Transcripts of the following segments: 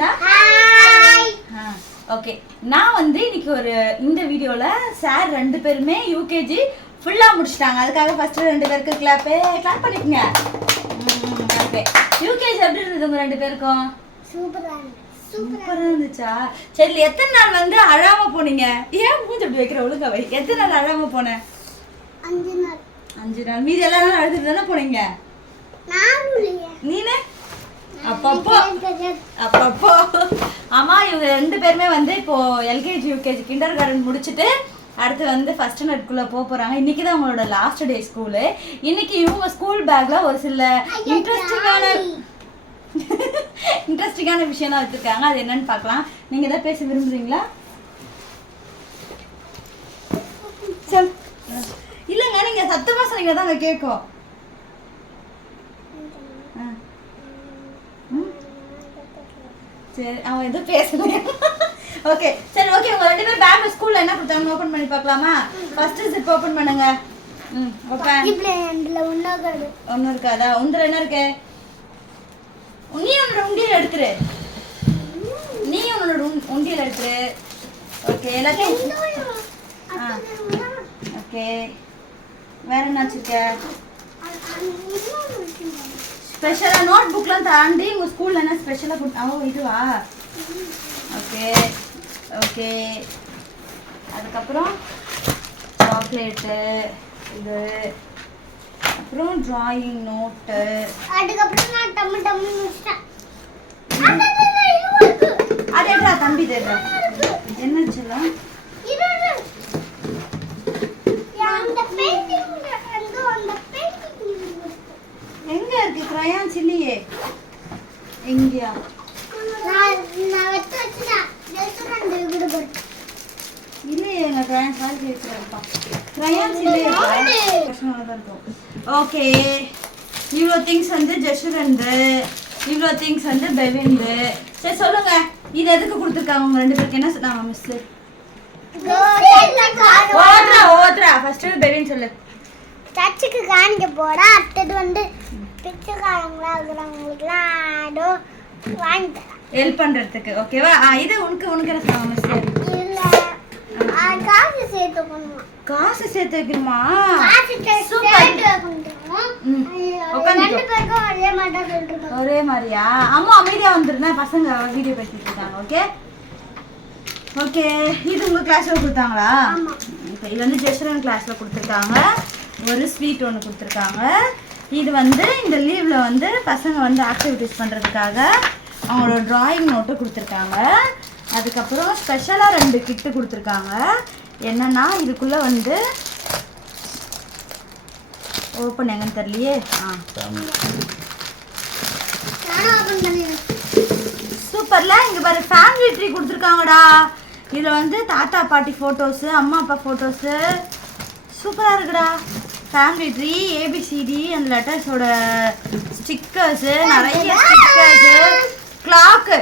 சவுண்டா ஓகே நான் வந்து இன்னைக்கு ஒரு இந்த வீடியோல சார் ரெண்டு பேருமே யூகேஜி ஃபுல்லா முடிச்சிட்டாங்க. அதுக்காக ஃபர்ஸ்ட் ரெண்டு பேருக்கு கிளாப்பே கிளாப் பண்ணிக்கங்க. ஓகே யூகேஜி எப்படி இருந்தது உங்க ரெண்டு பேருக்கும்? சூப்பரா இருந்துச்சா? சரி எத்தனை நாள் வந்து அழாம போனீங்க? ஏன் மூஞ்சி அப்படி வைக்கிற ஒழுங்கா வை? எத்தனை நாள் அழாம போனேன் அஞ்சு நாள். அஞ்சு நாள். மீதி எல்லா நாளும் அழுதுட்டு தானே போனீங்க? நானும் நீனு? அப்பப்போ. அப்பப்போ. ஆமா இவங்க ரெண்டு பேருமே வந்து இப்போ எல்கேஜி யூகேஜி கிண்டர் கார்டன் முடிச்சுட்டு அடுத்து வந்து ஃபர்ஸ்ட் நட்குள்ள போக போறாங்க. இன்னைக்கு தான் அவங்களோட லாஸ்ட் டே ஸ்கூலு இன்னைக்கு இவங்க ஸ்கூல் பேக்ல ஒரு சில இன்ட்ரெஸ்டிங்கான இன்ட்ரெஸ்டிங்கான விஷயம்லாம் வச்சிருக்காங்க. அது என்னன்னு பார்க்கலாம். நீங்க ஏதாவது பேச விரும்புறீங்களா? சொல் இல்லைங்க நீங்க சத்தமா சொன்னீங்க தான் அங்க கேட்கும் ஆ. ம். சரி அவன் எதுவும் பேசல ஓகே சரி ஓகே உங்க ரெண்டு பேரும் பேக் ஸ்கூல்ல என்ன கொடுத்தாங்க ஓபன் பண்ணி பார்க்கலாமா? ஃபர்ஸ்ட் ஜிப் ஓபன் பண்ணுங்க. ம் ஓபன் இப்படி ரெண்டுல ஒன்னாகிறது ஒன்றும் இருக்காதா? உந்திர என்ன இருக்கு? நீ உன்னோட உண்டியல் எடுத்துரு. நீ உன்னோட உண்- உண்டியல் எடுத்துரு. ஓகே எல்லாத்தையும். ஓகே வேற என்ன வச்சிருக்க? ஸ்பெஷலாக நோட் புக்லாம் தாண்டி உங்கள் ஸ்கூலில் என்ன ஸ்பெஷலாக கொடுத்தா ஓ இதுவா? ஓகே ஓகே அதுக்கப்புறம் சாக்லேட்டு இது. அப்புறம் டிராயிங் நோட்டு அதுக்கப்புறம் நான் டம்மு டம்மு அது எடுறா தம்பி தேடுறா என்ன செல்லம் அந்த பெயிண்டிங் வந்து அந்த பெயிண்டிங் கிரையான்ஸ் இல்லையே எங்கயா இல்லையே எங்க கிரையான்ஸ் மாதிரி கேட்குறப்பா கிரையான்ஸ் இல்லையே கஷ்டமாக தான் இருக்கும் ஓகே இவ்வளோ திங்ஸ் வந்து ஜஷுரந்து இவ்வளோ திங்ஸ் வந்து பெவிந்து சரி சொல்லுங்க இது எதுக்கு கொடுத்துருக்காங்க உங்க ரெண்டு பேருக்கு என்ன சொன்னாங்க மிஸ் ஓத்ரா ஓத்ரா ஃபர்ஸ்ட் பெவின் சொல்லு சர்ச்சுக்கு காணிக்க போறா அடுத்தது வந்து பிச்சைக்காரங்களா இருக்கிறவங்களுக்குலாம் ஏதோ வாங்கி தரேன் ஹெல்ப் பண்றதுக்கு ஓகேவா ஆ இது உனக்கு உனக்கு மிஸ் இல்ல ஆ, காசு சேர்த்து பண்ணுவோம் காசு சேர்த்து வைக்கணுமா காசு Super. சேர்த்து வைக்கணும் ம். ரெண்டு உட்காந்துக்கோ. பேருக்கும் ஒரே மாதிரி மாதிரியா அம்மா அமைதியா வந்துருந்தேன் பசங்க வீடியோ பேசிட்டு இருக்காங்க ஓகே ஓகே இது உங்க கிளாஸ்ல கொடுத்தாங்களா ஆமா. இப்போ இது வந்து ஜெஸ்ரன் கிளாஸ்ல கொடுத்துருக்காங்க ஒரு ஸ்வீட் ஒன்று கொடுத்துருக்காங்க இது வந்து இந்த லீவில் வந்து பசங்க வந்து ஆக்டிவிட்டிஸ் பண்ணுறதுக்காக அவங்களோட ட்ராயிங் நோட்டு கொடுத்துருக்காங்க. அதுக்கப்புறம் ஸ்பெஷலாக ரெண்டு கிட்டு கொடுத்துருக்காங்க. என்னன்னா இதுக்குள்ளே வந்து ஓப்பன் எங்கன்னு தெரியலையே? ஆ. சூப்பர்ல. இங்க பாரு ஃபேமிலி ட்ரீ கொடுத்துருக்காங்கடா. இதுல வந்து தாத்தா பாட்டி போட்டோஸ் அம்மா அப்பா போட்டோஸ் சூப்பரா இருக்குடா. ஃபேமிலி ட்ரீ ஏபிசிடி அந்த லெட்டர்ஸோட ஸ்டிக்கர்ஸ் நிறைய ஸ்டிக்கர்ஸ் கிளாக்கு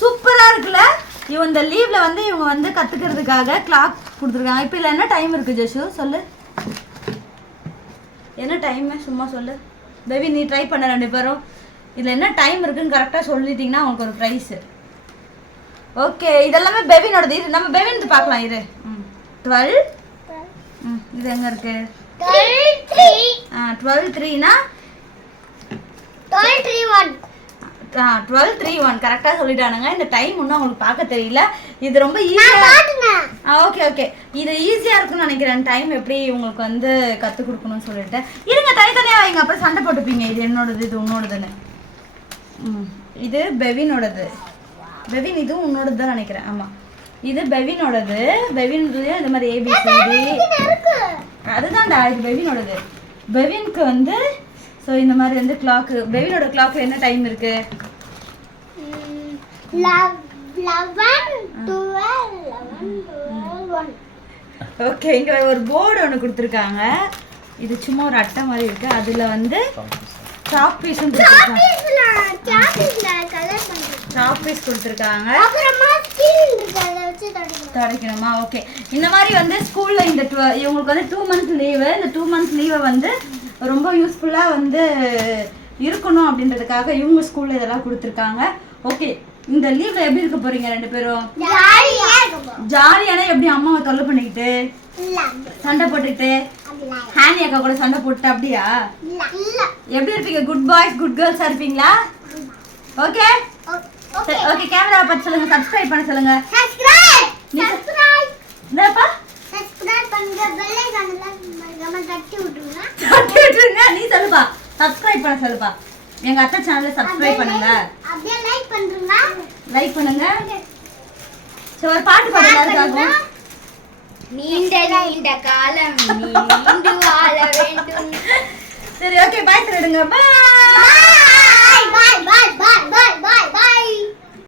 சூப்பரா இருக்குல்ல? இவன் இந்த லீவ்ல வந்து இவங்க வந்து கத்துக்கிறதுக்காக கிளாக் கொடுத்துருக்காங்க. இப்போ இதுல என்ன டைம் இருக்கு ஜெஷு? சொல்லு. என்ன டைம் சும்மா சொல்லு. பேபி நீ ட்ரை பண்ண ரெண்டு பேரும். இதில் என்ன டைம் இருக்குன்னு கரெக்டாக சொல்லிட்டீங்கன்னா உங்களுக்கு ஒரு ப்ரைஸு ஓகே இதெல்லாமே பெவினோடது இது நம்ம பெவின் பார்க்கலாம் இரு. ம். டுவெல் ம் இது எங்கே இருக்கு? Three twelve த்ரீனா three one. Twelve three one. கரெக்டாக சொல்லிட்டானுங்க. இந்த டைம் இன்னும் அவங்களுக்கு பார்க்க தெரியல. இது ரொம்ப ஈஸியாக ஓகே ஓகே இது ஈஸியாக இருக்கும்னு நினைக்கிறேன். டைம் எப்படி உங்களுக்கு வந்து கற்றுக் கொடுக்கணும்னு சொல்லிட்டு. இருங்க தனித்தனியாக வைங்க. அப்புறம் சண்டை போட்டுப்பீங்க. இது என்னோடது இது உன்னோடதுன்னு. இது பெவினோடது. பெவின் இது உன்னோடது தான் நினைக்கிறேன். ஆமாம் இது பெவினோடது. பெவின்றது இந்த மாதிரி ஏபிசிடி அதுதான்டா இது பெவினோடது பெவினுக்கு வந்து ஸோ இந்த மாதிரி வந்து கிளாக்கு பெவினோட கிளாக்ல என்ன டைம் இருக்கு? ஓகே இங்கே ஒரு போர்டு ஒன்று கொடுத்துருக்காங்க. இது சும்மா ஒரு அட்டை மாதிரி இருக்கு. அதுல வந்து சாக் பண்ணுறேன் சாக் பீஸ் கொடுத்துருக்காங்க. தொடக்கணும் ஓகே இந்த மாதிரி வந்து ஸ்கூல்ல இந்த tw- இவங்களுக்கு வந்து டூ மந்த்ஸ் லீவு இந்த டூ மந்த்ஸ் லீவை வந்து ரொம்ப யூஸ்ஃபுல்லாக வந்து இருக்கணும் அப்படின்றதுக்காக இவங்க ஸ்கூல்ல இதெல்லாம் கொடுத்துருக்காங்க. ஓகே இந்த லீவ்ல எப்படி இருக்க போறீங்க ரெண்டு பேரும்? ஜாலியான எப்படி அம்மாவை தொல்லை பண்ணிக்கிட்டு? சண்டை போட்டுக்கிட்டு? ஹானி அக்கா கூட சண்டை போட்டு அப்படியா? எப்படி இருப்பீங்க? குட் பாய்ஸ் குட் கேர்ள்ஸா இருப்பீங்களா? ஓகே. ஓகே ஓகே கேமரா பார்த்து சொல்லுங்க சப்ஸ்கிரைப் பண்ண சொல்லுங்க. சப்ஸ்கிரைப் நீ- சப்ஸ்கிரைப் என்னப்பா? சப்ஸ்கிரைப் பண்ணுங்க பெல் ஐகான்ல மறக்காம தட்டி விட்டுருங்க. தட்டி விட்டுருங்க நீ சொல்லுப்பா. சப்ஸ்கிரைப் பண்ண சொல்லுப்பா. எங்க அத்தை சேனலை சப்ஸ்கிரைப் பண்ணுங்க. அப்படியே லைக் பண்ணுங்க லைக் பண்ணுங்க. சரி ஒரு பாட்டு பாடுங்க எல்லாருக்காகவும் நீண்ட நீண்ட காலம் நீண்டு வாழ வேண்டும். சரி ஓகே பாய் சொல்லிடுங்க. பாய் bye, bye, bye, bye, bye, bye.